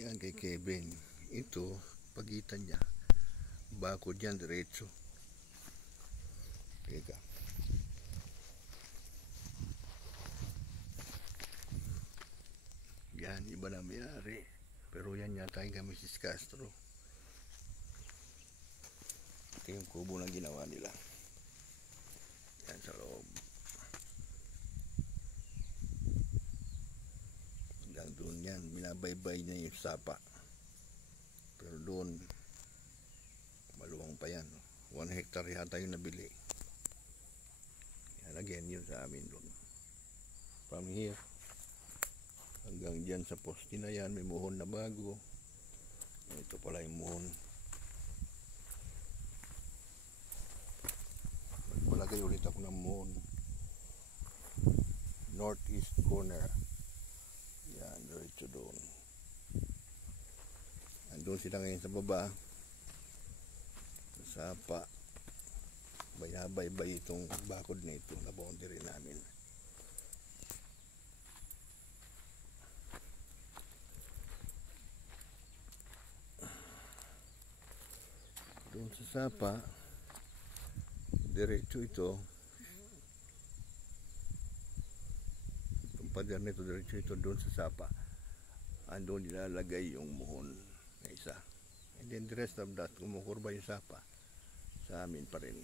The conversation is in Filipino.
Yan kay Kevin. Ito, pagitan niya. Bakod yan, diretso. Teka. Yan, iba na may-ari. Pero yan yata yung kay Mrs. Castro. Ito yung kubo na ginawa nila. Yan sa loob. Hanggang doon yan, binabaybay niya yung sapa. Pero doon, maluwang pa yan. 1 hectare yata yung nabili. Yan again, yun sa amin doon. From here, hanggang dyan sa poste na yan, may muhon na bago. Ito pala yung muhon. Magpalagay ulit ako ng muhon. Northeast corner. Yan, diretso doon. Andun sila ngayon sa baba. Sa sapa. Bayabaybay itong bakod na ito na boundary namin. Doon sa sapa, diretso ito. Itong pader nito, diretso ito doon sa sapa. Andun nilalagay yung muhon na isa. And then the rest of that, kumukurba yung sapa. Sa amin pa rin.